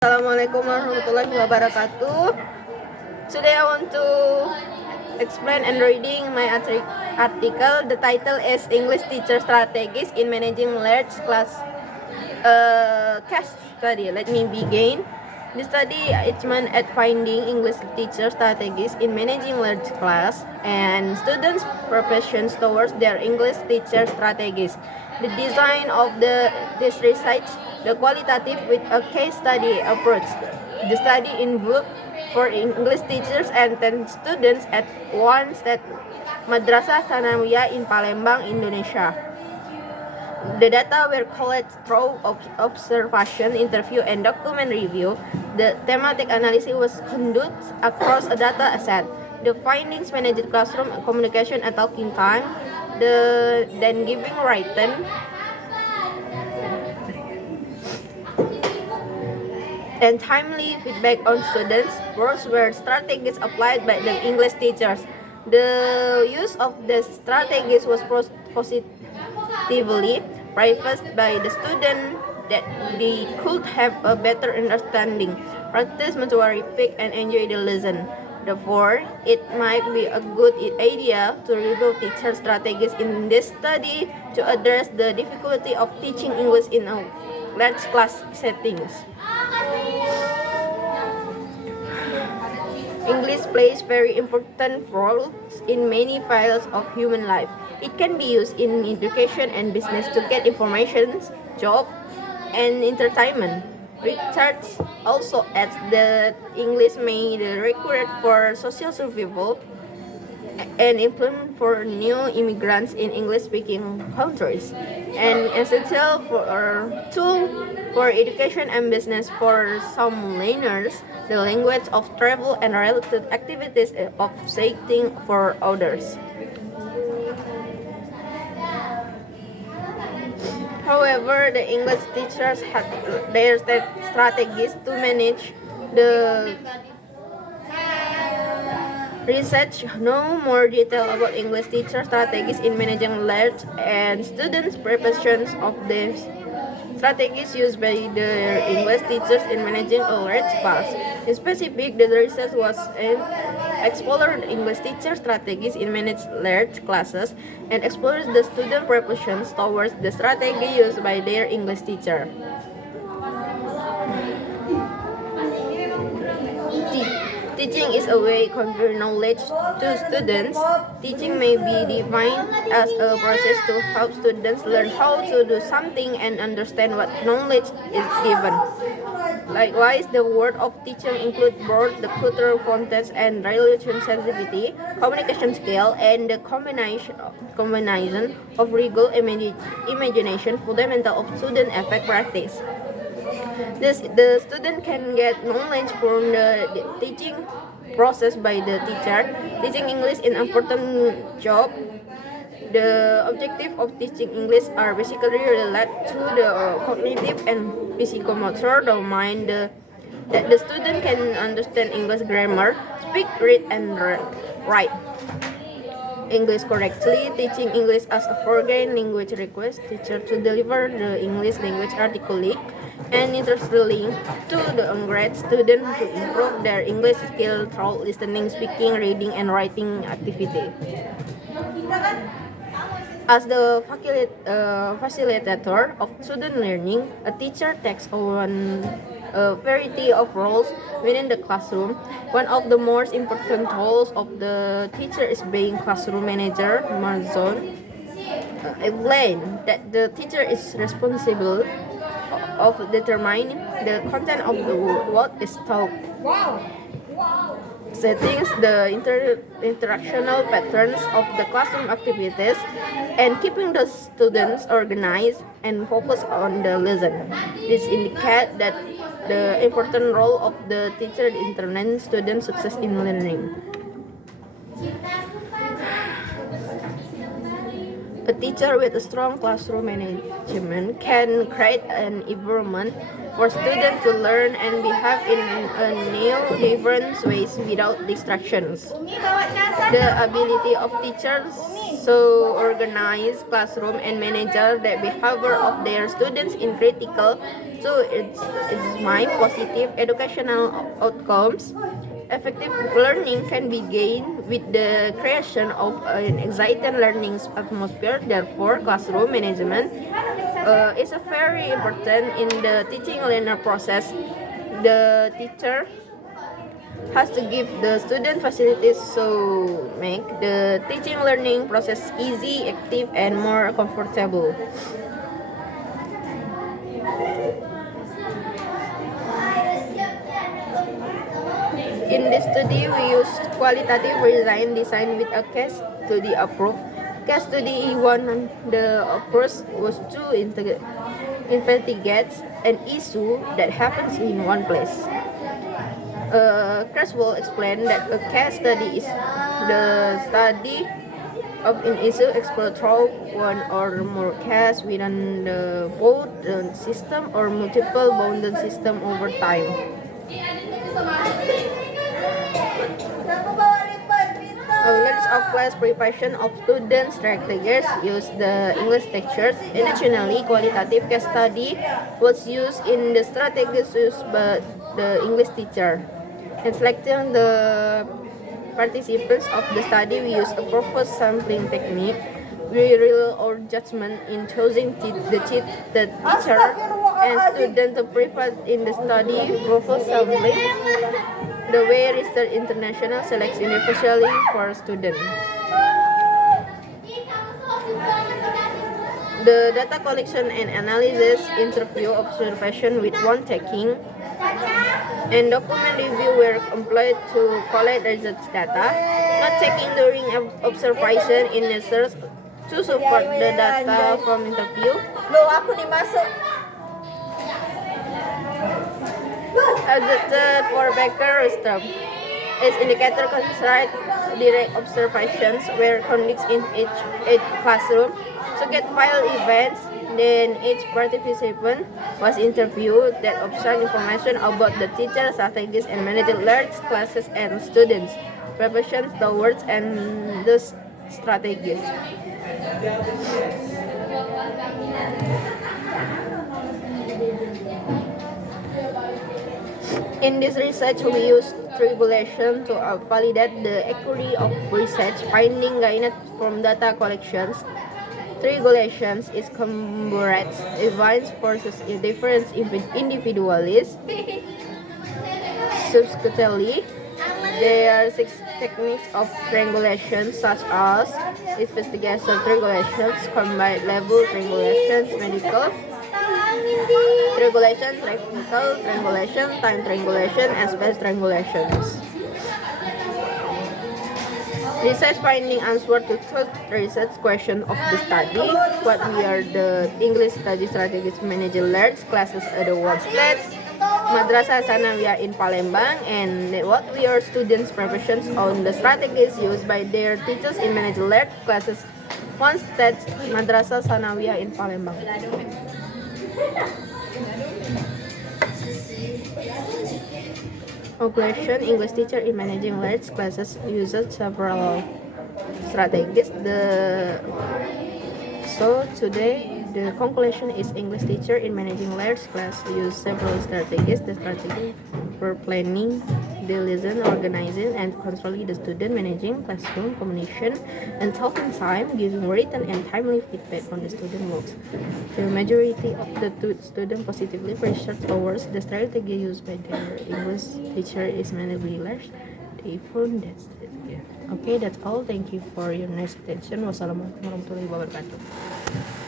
Assalamualaikum warahmatullahi wabarakatuh. Today I want to explain and reading my article. The title is English Teacher Strategies in Managing Large Class Case Study. Let me begin. The study is aimed at finding English teacher strategies in managing large class and students' preparations towards their English teacher strategies. The design of this research, the qualitative with a case study approach. The study involved 4 English teachers and 10 students at one state madrasah Tsanawiyah in Palembang, Indonesia. The data were collected through observation, interview, and document review. The thematic analysis was conducted across a data set. The findings managed classroom communication and talking time, then giving written and timely feedback on students. Words were strategies applied by the English teachers. The use of the strategies was positively praised by the student that they could have a better understanding, practice maturity peak, and enjoy the lesson. Therefore, it might be a good idea to review teacher strategies in this study to address the difficulty of teaching English in a large class settings. English plays very important roles in many fields of human life. It can be used in education and business to get information, job, and entertainment. Research also adds that English may be required for social survival and employment for new immigrants in English-speaking countries, an essential tool for education and business for some learners, the language of travel and related activities of setting for others. However, the English teachers had their strategies to manage the research. No more detail about English teacher strategies in managing large and students' preparations of the strategies used by the English teachers in managing a large class. In specific, the research was explored English teacher strategies in managing large classes and explores the student preparations towards the strategy used by their English teacher. Teaching is a way to convey knowledge to students. Teaching may be defined as a process to help students learn how to do something and understand what knowledge is given. Likewise, the word of teaching includes both the cultural context and relational sensitivity, communication skill, and the combination of rigor, imagination, fundamental of student effect practice. The student can get knowledge from the teaching process by the teacher. Teaching English is an important job. The objective of teaching English are basically related to the cognitive and psychomotor domain. That the student can understand English grammar, speak, read, and write English correctly. Teaching English as a foreign language requires teacher to deliver the English language articulate and interestingly to the undergrad student to improve their English skill through listening, speaking, reading, and writing activity. As the facilitator of student learning, a teacher takes on a variety of roles within the classroom. One of the most important roles of the teacher is being classroom manager. Marzon explained that the teacher is responsible of determining the content of the what is taught. Settings the interactional patterns of the classroom activities and keeping the students organized and focused on the lesson. This indicates that the important role of the teacher in determining student success in learning. A teacher with a strong classroom management can create an environment for students to learn and behave in a new, different ways without distractions. The ability of teachers so organize classroom and manage the behavior of their students in critical to its my positive educational outcomes. Effective learning can be gained with the creation of an exciting learning atmosphere. Therefore, classroom management is a very important in the teaching learner process. The teacher has to give the student facilities so make the teaching learning process easy, active, and more comfortable. In this study, we use qualitative design with a case study approach. Case study one, the approach was to investigate an issue that happens in one place. Chris will explain that a case study is the study of an issue explored through one or more cases within the bounded system or multiple bounded system over time. Knowledge of class preparation of student strategies use the English teachers. Additionally, qualitative case study was used in the strategies used by the English teacher. In selecting the participants of the study, we use a proposed sampling technique. We rely our judgment in choosing the teacher and student to prepare in the study proposed sampling. The way Research International selects individually for students. The data collection and analysis, interview, observation with one taking, and document review were employed to collect research data. Not taking during observation in research to support the data from interview. The third for Becker Rostrom is indicator considered direct observations were conducted in each classroom to get file events. Then each participant was interviewed that observed information about the teacher strategies and managed large classes and students preparation towards and the strategies. In this research, we used triangulation to validate the accuracy of research finding gained from data collections. Triangulation is compared events versus different individuals. Subsequently, there are 6 techniques of triangulation such as investigation triangulations, combined level triangulations, medical triangulation, technical triangulation, time triangulation, and space triangulations. Research finding answer to third research question of the study. What we are the English study strategies managing large classes at the one stage, Madrasah Sanawiyah in Palembang, and what we are students' professions on the strategies used by their teachers in managing large classes. One stage, Madrasah Sanawiyah in Palembang. Conclusion: English teacher in managing large classes uses several strategies. So today the conclusion is English teacher in managing large class use several strategies. The strategy for planning the lesson, organizing and controlling the student, managing classroom communication and talking time, giving written and timely feedback on the student works. The majority of the students positively research towards the strategy used by their English teacher is managing large. They found that's it. Okay, that's all. Thank you for your nice attention. Wassalamualaikum warahmatullahi wabarakatuh.